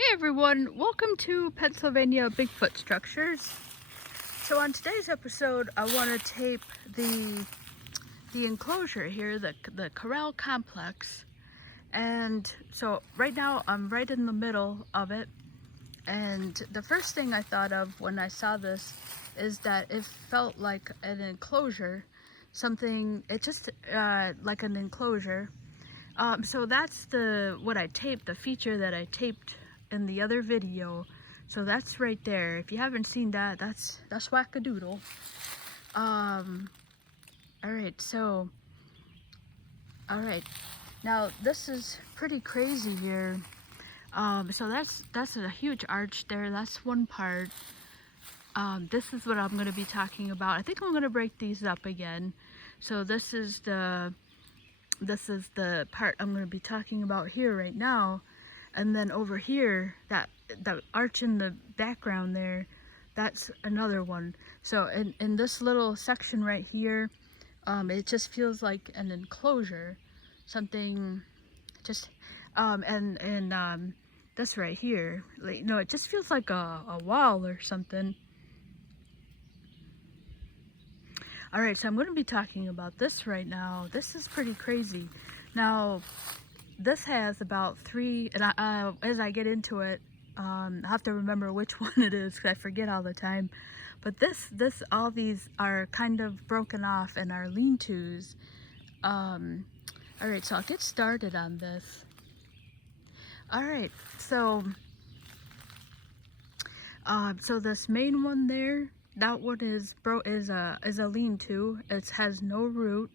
Hey everyone, welcome to Pennsylvania Bigfoot Structures. So on today's episode, I want to tape the enclosure here, the Corral complex. And so right now I'm right in the middle of it. And the first thing I thought of when I saw this is that it felt like an enclosure, it just like an enclosure. So that's what I taped, the feature that I taped in the other video. So that's right there. If you haven't seen that, that's wackadoodle. All right. Now this is pretty crazy here. So that's a huge arch there. That's one part. This is what I'm going to be talking about. I think I'm going to break these up again. So this is the part I'm going to be talking about here right now. And then over here, the arch in the background there, that's another one. So in this little section right here, it just feels like an enclosure, something just, this right here, like, no, it just feels like a wall or something. All right, so I'm going to be talking about this right now. This is pretty crazy. Now, this has about three, and as I get into it, I have to remember which one it is because I forget all the time. But all these are kind of broken off and are lean-tos. All right, so I'll get started on this. All right, so this main one there, that one is a lean-to. It has no root.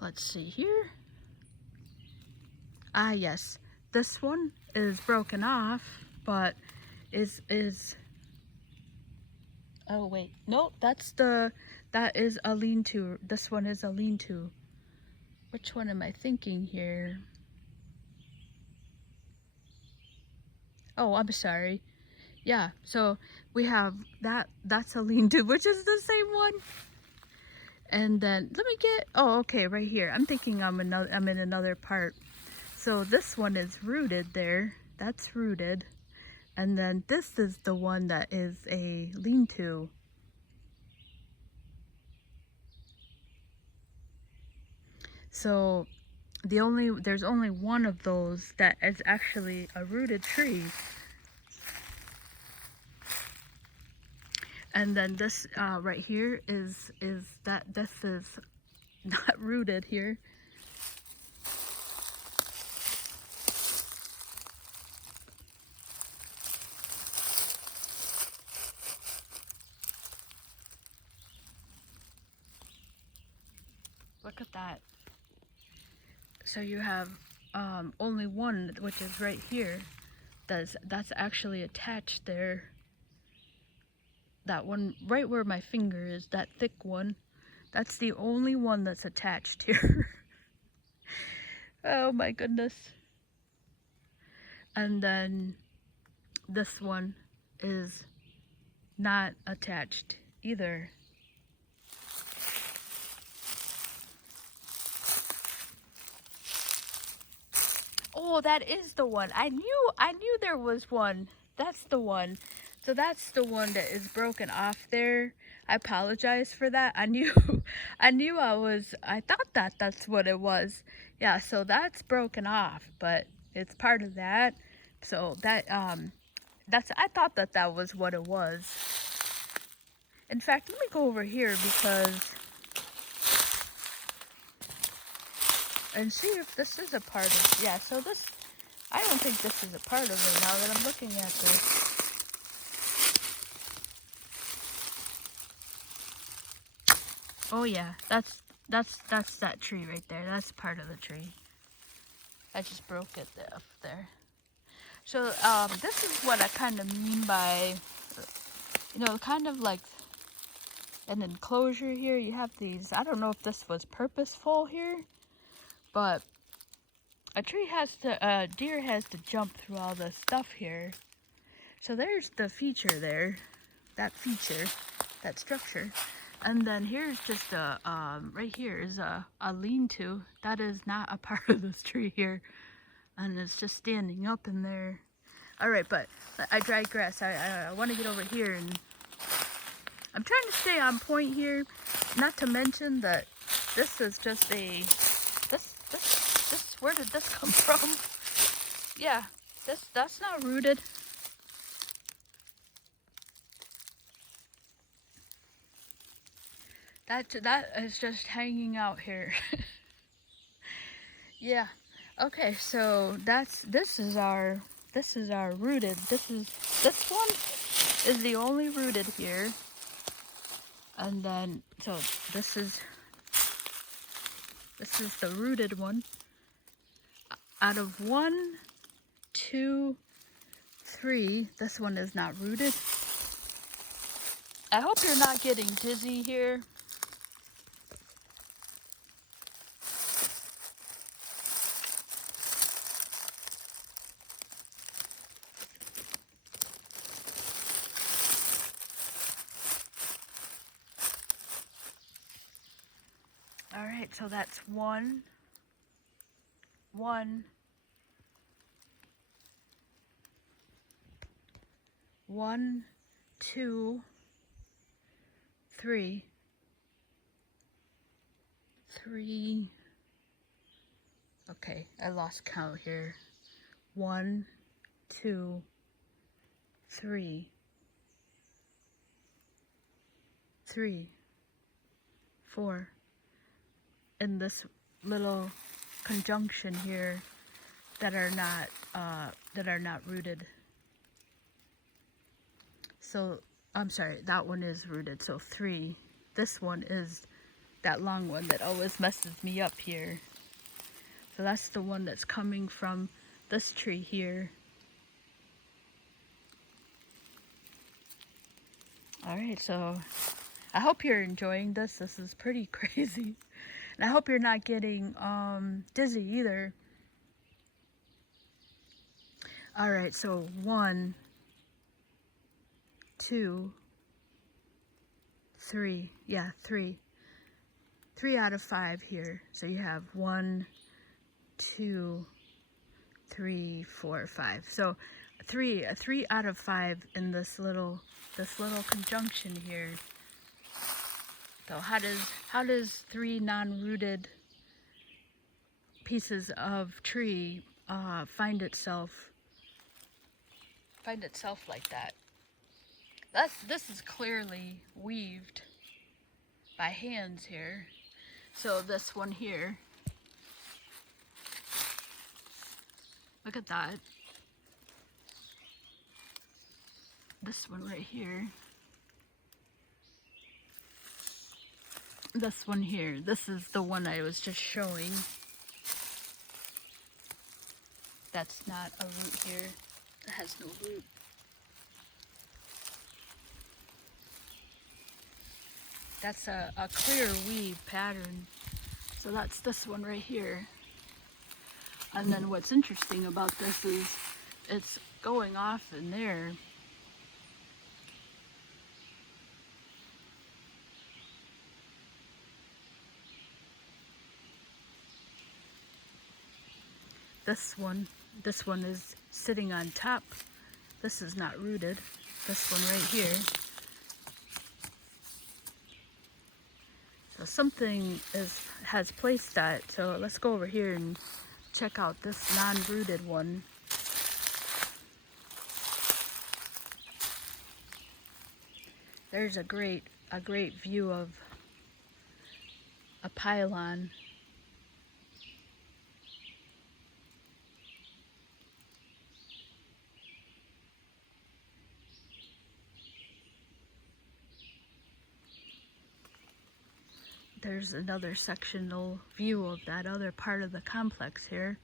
Let's see here. Yes, this one is broken off, but is oh wait, no, that is a lean-to. This one is a lean-to. Which one am I thinking here? Oh, I'm sorry. Yeah, so we have that's a lean-to, which is the same one. And then okay, right here. I'm thinking I'm in another part. So this one is rooted there. That's rooted. And then this is the one that is a lean-to. So there's only one of those that is actually a rooted tree. And then this right here is this is not rooted here. Look at that. So you have only one, which is right here. That's actually attached there. That one right where my finger is, that thick one, that's the only one that's attached here. Oh my goodness. And then this one is not attached either. Oh, that is the one. I knew there was one. That's the one. So that's the one that is broken off there. I apologize for that. I thought that's what it was. Yeah, so that's broken off, but it's part of that. So I thought that was what it was. In fact, let me go over here and see if this is a part of, yeah, so I don't think this is a part of it now that I'm looking at this. Oh yeah, that's that tree right there. That's part of the tree. I just broke it there. So this is what I kind of mean by, kind of like an enclosure here. You have these, I don't know if this was purposeful here, but a deer has to jump through all this stuff here. So there's the feature there, that structure. And then here's just right here is a lean-to. That is not a part of this tree here. and it's just standing up in there. All right, but I digress. I want to get over here, and I'm trying to stay on point here. Not to mention that this is just a this. Where did this come from? Yeah, that's not rooted. That is just hanging out here. Yeah. Okay, so this is our rooted. This one is the only rooted here. And then so this is the rooted one. Out of 1, 2, 3, this one is not rooted. I hope you're not getting dizzy here. All right, so that's 1, 1, 1, 2, 3, 3. Okay, I lost count here. 1, 2, 3, 3, 4. In this little conjunction here that are not rooted. So I'm sorry, that one is rooted. So 3. This one is that long one that always messes me up here. So that's the one that's coming from this tree here. All right, so I hope you're enjoying this. This is pretty crazy. And I hope you're not getting dizzy either. All right, so 1, 2, 3. Yeah, 3. 3 out of 5 here. So you have 1, 2, 3, 4, 5. So 3 out of 5 in this little conjunction here. So how does 3 non-rooted pieces of tree find itself like that? This is clearly weaved by hands here. So this one here, look at that. This one right here. This one here, this is the one I was just showing. That's not a root here. It has no root. That's a clear weave pattern. So that's this one right here. And then what's interesting about this is it's going off in there. This one is sitting on top. This is not rooted. This one right here. So something has placed that. So let's go over here and check out this non-rooted one. There's a great view of a pylon. There's another sectional view of that other part of the complex here.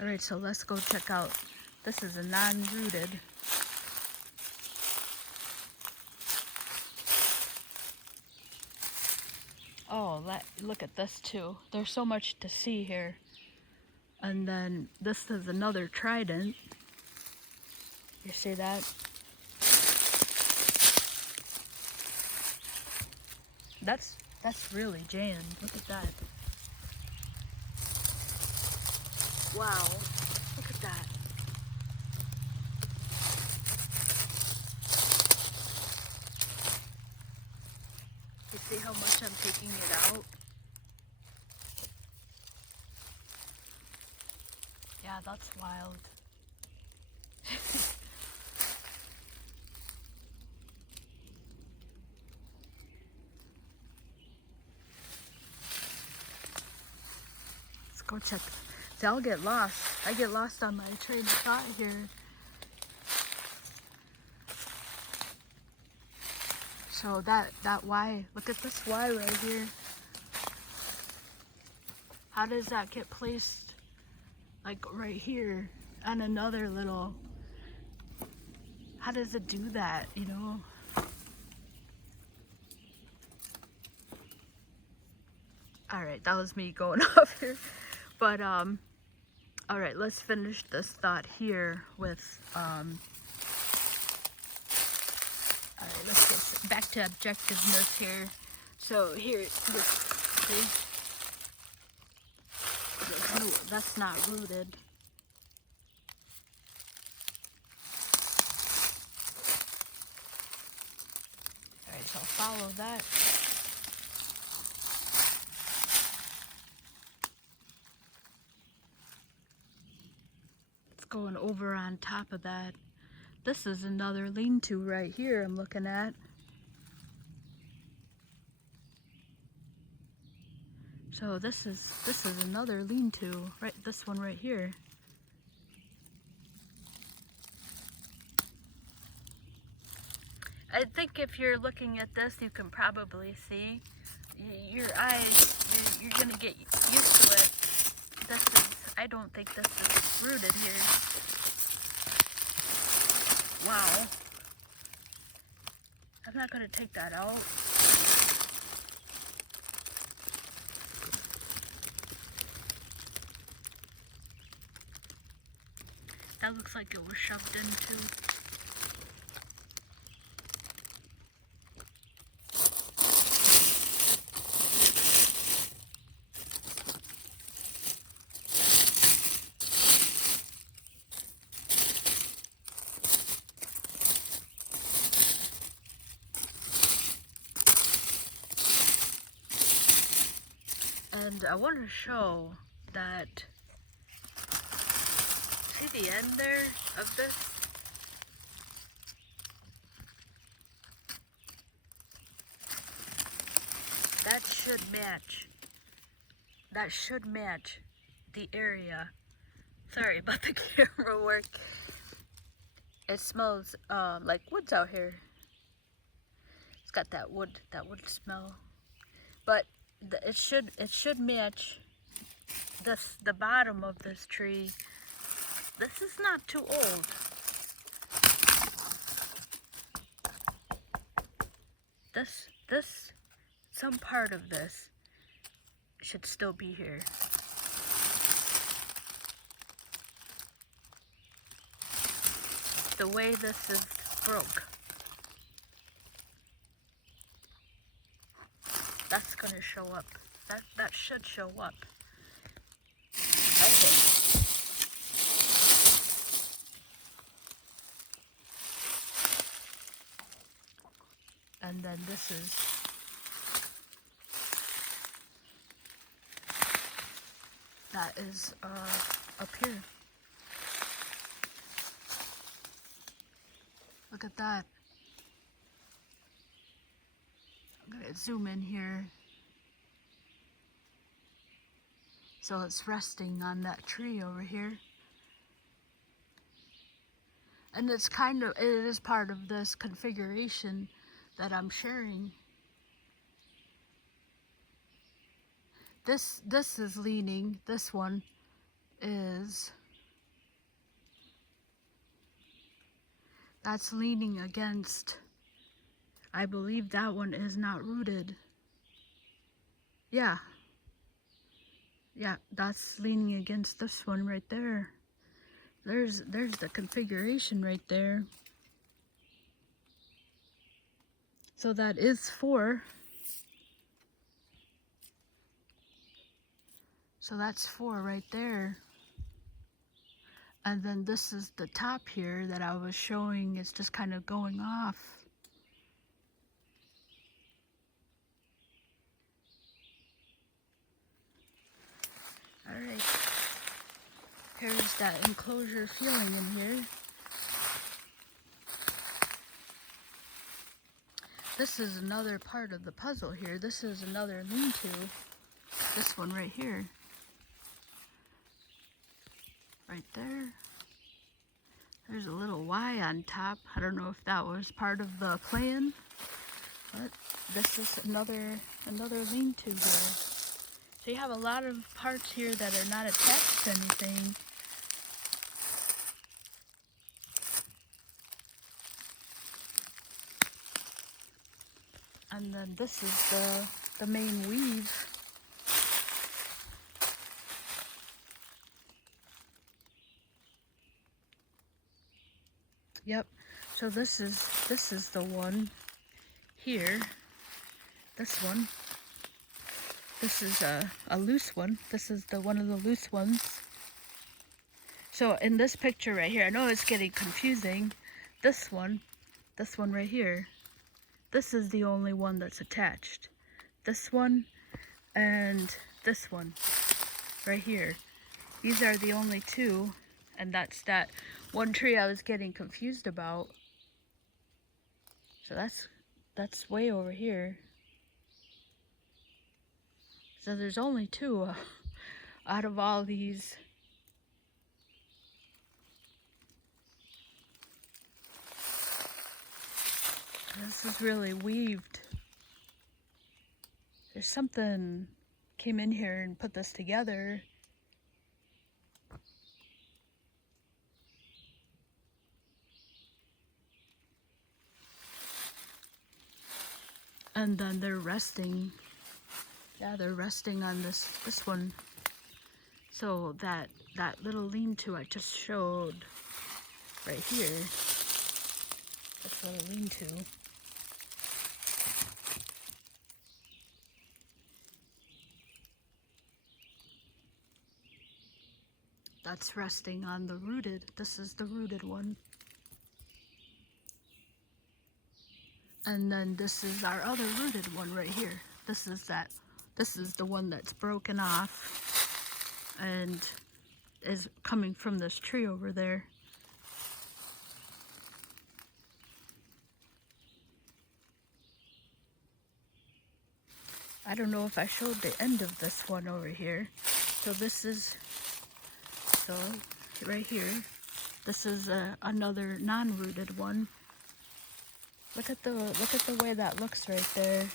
All right, so let's go check out. This is a non-rooted. Oh, look at this too. There's so much to see here. And then this is another trident. You see that? That's really jammed. Look at that. Wow, look at that. You see how much I'm taking it out? Yeah, that's wild. Let's go check. See, I'll get lost. I get lost on my train of thought here. So that Y, look at this Y right here. How does that get placed like right here on another little, how does it do that, you know? All right, that was me going off here. But all right, let's finish this thought here with all right, let's get back to objectiveness here. So here, see? No, that's not rooted. All right, so I'll follow that. It's going over on top of that. This is another lean-to right here I'm looking at. So this is another lean-to, right? This one right here. I think if you're looking at this, you can probably see your eyes. You're gonna get used to it. This is. I don't think this is rooted here. Wow. I'm not gonna take that out. That looks like it was shoved into. And I want to show that, see the end there of this? That should match the area. Sorry about the camera work. It smells like woods out here. It's got that wood smell. But it should match the bottom of this tree. This is not too old. This some part of this should still be here. The way this is broke. That's gonna show up. That should show up. I think. And then this is up here. Look at that. I'm gonna zoom in here. So it's resting on that tree over here. And it is part of this configuration that I'm sharing. This is leaning, this one is, that's leaning against, I believe that one is not rooted. Yeah, that's leaning against this one right there. There's the configuration right there. So that is 4. So that's 4 right there. And then this is the top here that I was showing. It's just kind of going off. Alright. Here's that enclosure feeling in here. This is another part of the puzzle here. This is another lean-to. This one right here. Right there. There's a little Y on top. I don't know if that was part of the plan, but this is another lean-to here. So you have a lot of parts here that are not attached to anything. And then this is the main weave. Yep. So this is the one here. This one. This is a loose one. This is one of the loose ones. So in this picture right here, I know it's getting confusing. This one right here. This is the only one that's attached. This one and this one right here. These are the only two, and that's that one tree I was getting confused about. So that's way over here. So there's only two out of all these. This is really weaved. There's something came in here and put this together. And then they're resting. Yeah, they're resting on this one. So that little lean-to I just showed right here. That's what a lean-to. That's resting on the rooted. This is the rooted one. And then this is our other rooted one right here. This is the one that's broken off and is coming from this tree over there. I don't know if I showed the end of this one over here. So this is, right here, this is another non-rooted one. Look at the way that looks right there.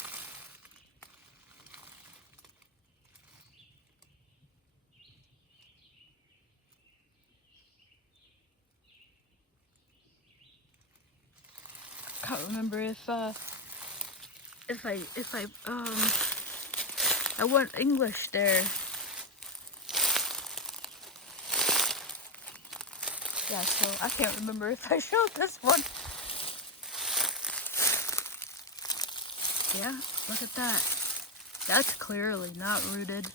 Can't remember if I went English there. Yeah, so I can't remember if I showed this one. Yeah, look at that. That's clearly not rooted.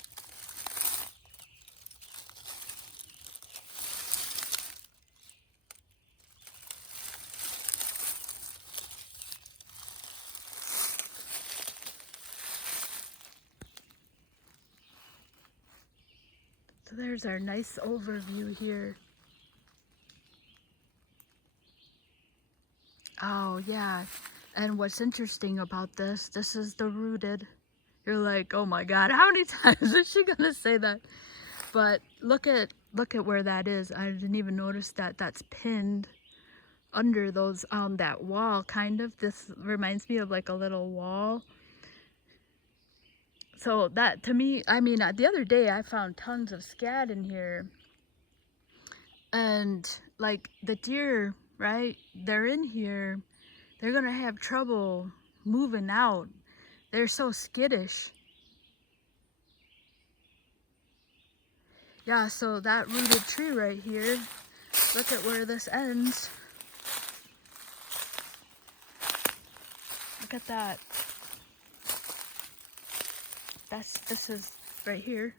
So there's our nice overview here. Oh yeah, and what's interesting about this is the rooted. You're like, oh my god, how many times is she gonna say that? But look at where that is. I didn't even notice that that's pinned under those that wall kind of. This reminds me of like a little wall. So that to me, I mean, the other day I found tons of scat in here, and like the deer, right? They're in here. They're gonna have trouble moving out. They're so skittish. Yeah, so that rooted tree right here, look at where this ends. Look at that. This is right here.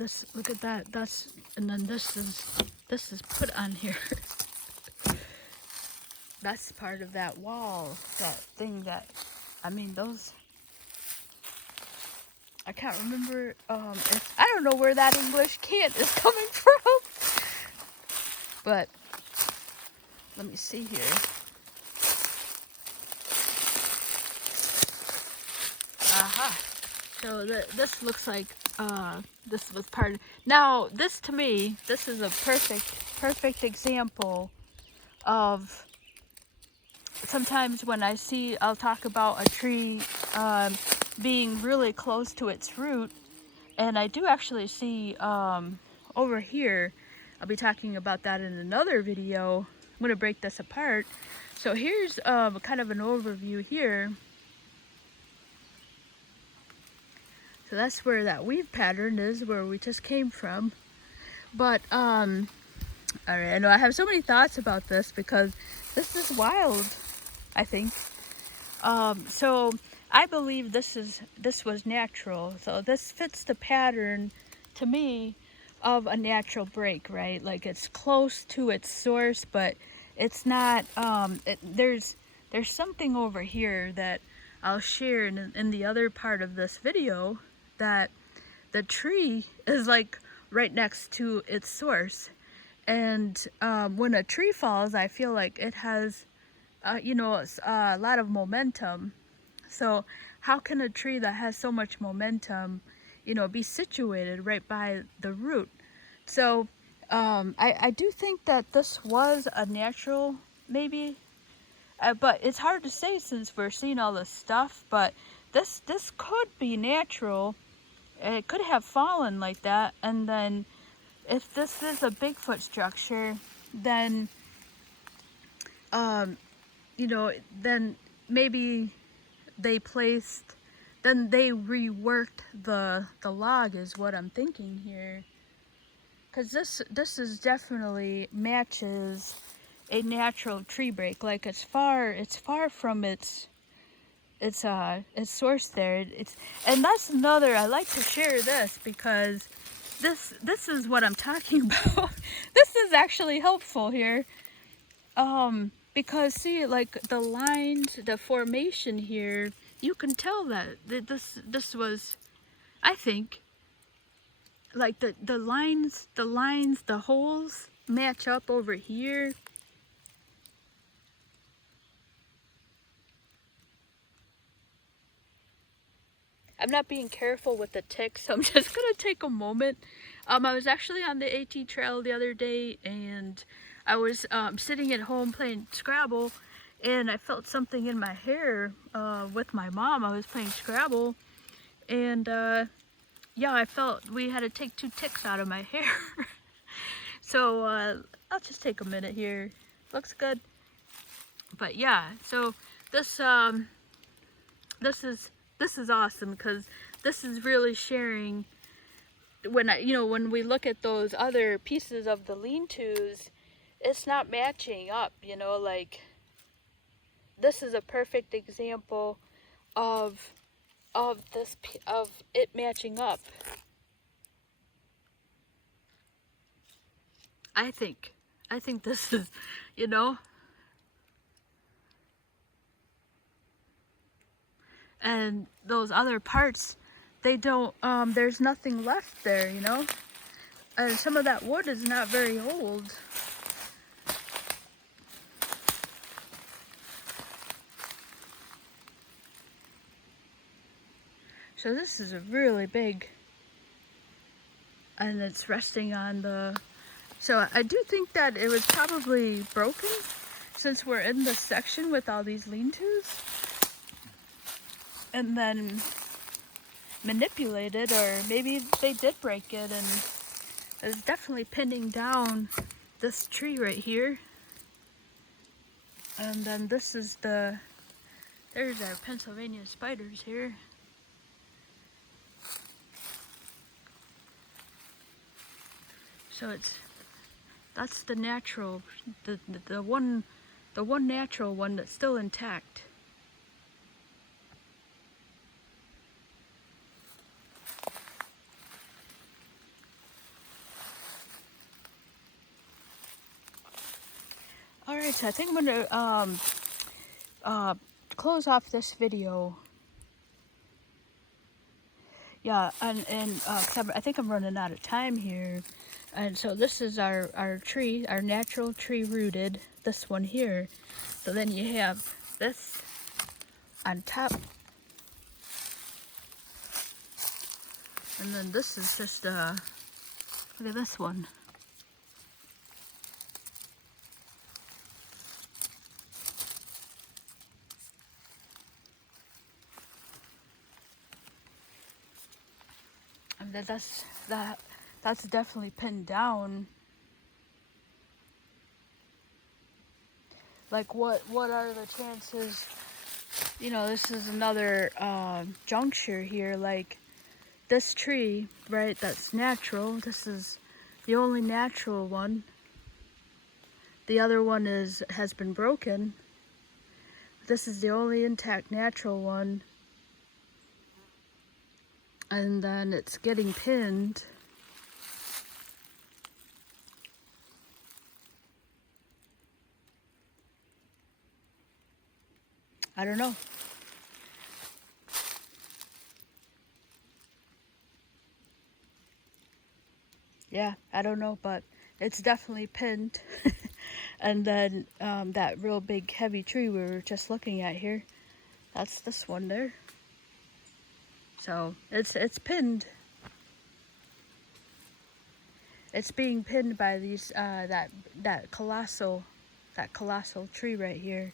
this, look at that. That's, and then this is put on here. That's part of that wall, that thing that, I mean, those, I can't remember, I don't know where that English cant is coming from. But, let me see here. Aha. So this looks like, this was part of, now this to me, this is a perfect example of, sometimes when I'll talk about a tree being really close to its root, and I do actually see over here, I'll be talking about that in another video. I'm going to break this apart. So here's kind of an overview here. So that's where that weave pattern is, where we just came from. But, alright, I know I have so many thoughts about this because this is wild, I think. So I believe this was natural. So this fits the pattern, to me, of a natural break, right? Like it's close to its source, but it's not, there's something over here that I'll share in the other part of this video, that the tree is like right next to its source. And when a tree falls, I feel like it has, you know, a lot of momentum. So how can a tree that has so much momentum, you know, be situated right by the root? So I do think that this was a natural, maybe, but it's hard to say since we're seeing all this stuff. But this could be natural. It could have fallen like that, and then if this is a Bigfoot structure, then you know, then maybe they reworked the log, is what I'm thinking here. Because this is definitely matches a natural tree break. Like it's far from its source there. And that's another, I like to share this because this is what I'm talking about. This is actually helpful here. Because see, like the lines, the formation here, you can tell that this was, I think, like the lines, the holes match up over here. I'm not being careful with the ticks, so I'm just gonna take a moment. I was actually on the AT trail the other day, and I was sitting at home playing Scrabble, and I felt something in my hair with my mom. I was playing Scrabble, and yeah, I felt we had to take 2 ticks out of my hair. So I'll just take a minute here. Looks good. But yeah, so this is awesome, because this is really sharing. When we look at those other pieces of the lean-tos, it's not matching up, you know, like this is a perfect example of it matching up. I think this is, you know, and those other parts, they don't, there's nothing left there, you know, and some of that wood is not very old. So this is a really big, and it's resting on the, so I do think that it was probably broken since we're in this section with all these lean-tos, and then manipulated, or maybe they did break it, and it's definitely pinning down this tree right here. And then this is there's our Pennsylvania spiders here. So that's the natural, the one natural one that's still intact. Alright, so I think I'm gonna close off this video. Yeah, and I think I'm running out of time here. And so this is our tree, our natural tree rooted, this one here. So then you have this on top. And then this is just, look at this one. And that's definitely pinned down. Like what are the chances? You know, this is another juncture here. Like this tree, right? That's natural. This is the only natural one. The other one has been broken. This is the only intact natural one. And then it's getting pinned. I don't know. Yeah, I don't know, but it's definitely pinned. And then that real big heavy tree we were just looking at here, that's this one there. So it's pinned. It's being pinned by these that colossal tree right here.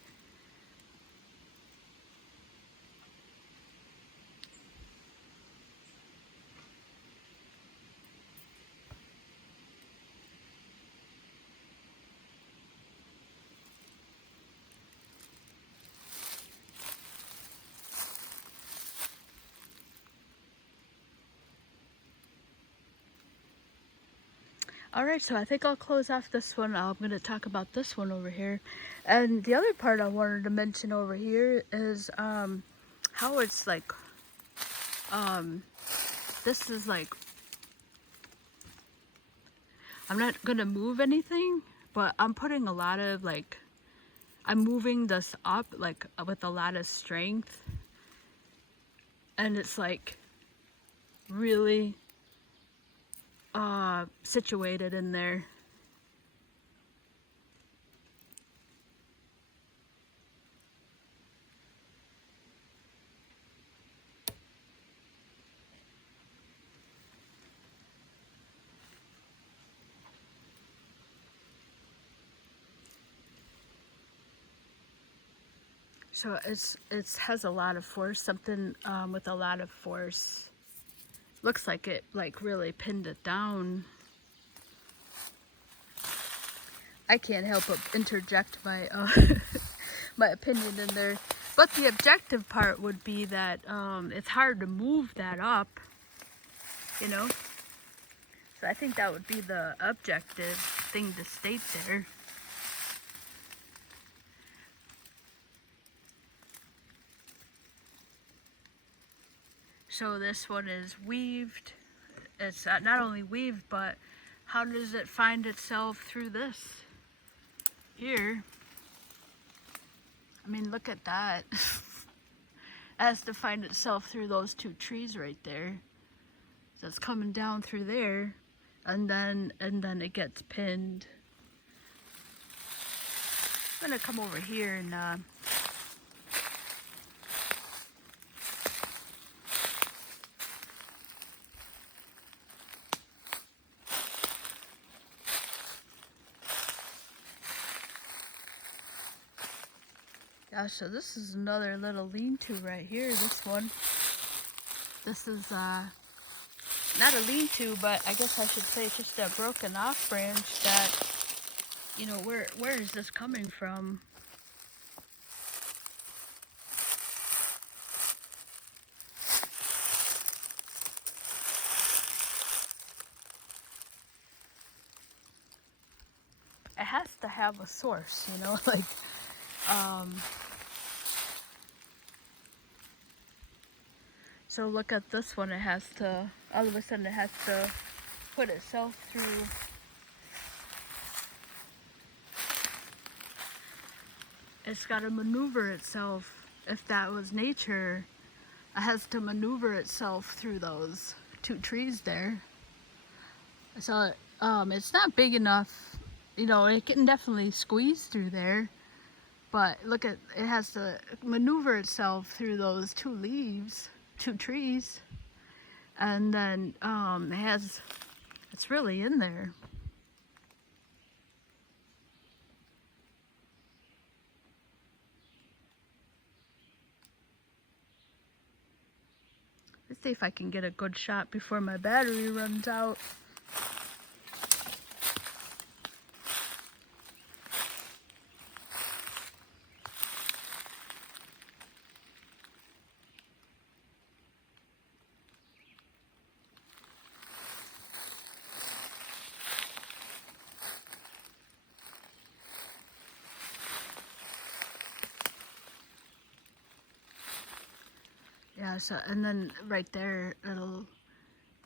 Alright, so I think I'll close off this one. I'm going to talk about this one over here. And the other part I wanted to mention over here is how it's like, this is like, I'm not going to move anything, but I'm putting a lot of like, I'm moving this up like with a lot of strength. And it's like really situated in there. So it has a lot of force, something with a lot of force. Looks like it like really pinned it down. I can't help but interject my my opinion in there. But the objective part would be that it's hard to move that up, you know? So I think that would be the objective thing to state there. So this one is weaved. It's not only weaved, but how does it find itself through this here? I mean, look at that. It has to find itself through those two trees right there. So it's coming down through there, and then it gets pinned. I'm gonna come over here and yeah, so this is another little lean-to right here, this one. This is not a lean-to, but I guess I should say just a broken off branch that, you know, where is this coming from? It has to have a source, you know, like so look at this one, it has to, all of a sudden it has to put itself through it's got to maneuver itself. If that was nature, it has to maneuver itself through those two trees there. So it's not big enough, you know, it can definitely squeeze through there, but look at, it has to maneuver itself through those two trees, and then it's really in there. Let's see if I can get a good shot before my battery runs out. Yeah, so, and then right there,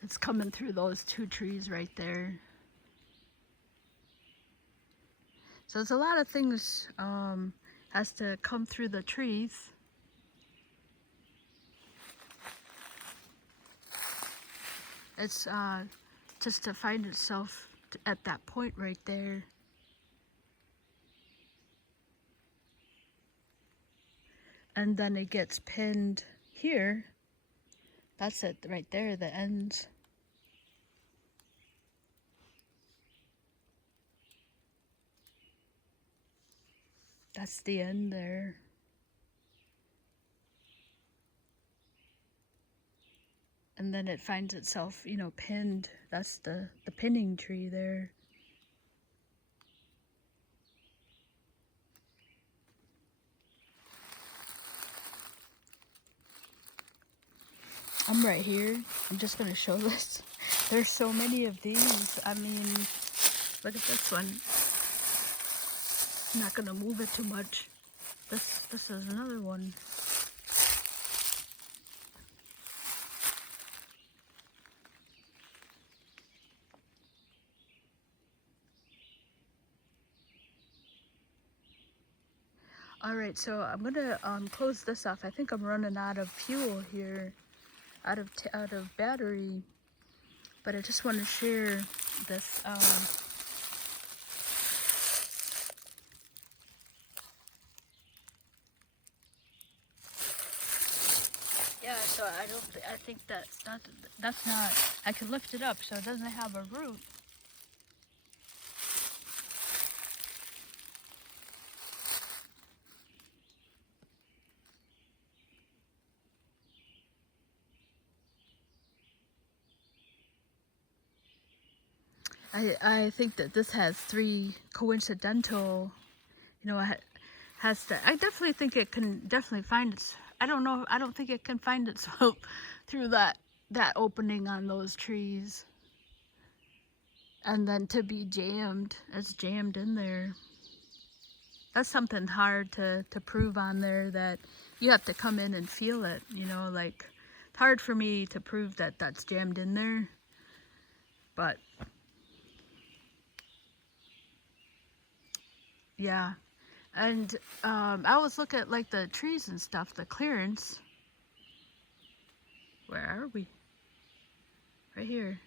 it's coming through those two trees right there. So there's a lot of things has to come through the trees. It's just to find itself at that point right there. And then it gets pinned here. That's it right there, the ends. That's the end there. And then it finds itself, you know, pinned. That's the pinning tree there. I'm right here. I'm just going to show this. There's so many of these. I mean, look at this one. I'm not going to move it too much. This is another one. All right, so I'm gonna close this off. I think I'm running out of fuel here, out of battery, but I just want to share this. Yeah, so I think that's not. I can lift it up, so it doesn't have a root. I think that this has three coincidental, you know, has to. I definitely think it can definitely find its. I don't know. I don't think it can find itself through that opening on those trees, and then to be jammed. It's jammed in there. That's something hard to prove on there, that you have to come in and feel it. You know, like it's hard for me to prove that that's jammed in there, but. Yeah, and I always look at like the trees and stuff, the clearance. Where are we? Right here.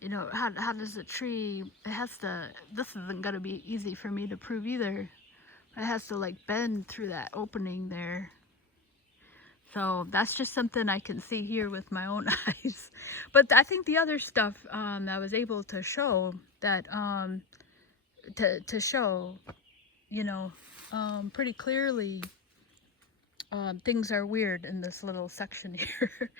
You know, how does a tree, it has to, this isn't going to be easy for me to prove either. It has to like bend through that opening there. So that's just something I can see here with my own eyes. But I think the other stuff I was able to show that, to show, you know, pretty clearly, things are weird in this little section here.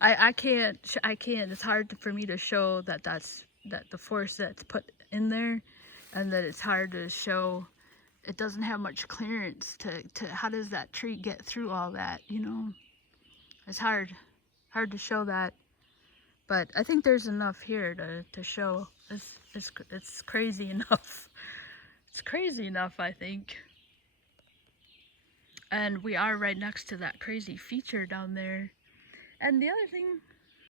I can't, it's hard for me to show that the force that's put in there, and that it's hard to show, it doesn't have much clearance to how does that tree get through all that, you know? It's hard to show that, but I think there's enough here to show. It's crazy enough. It's crazy enough, I think. And we are right next to that crazy feature down there. And the other thing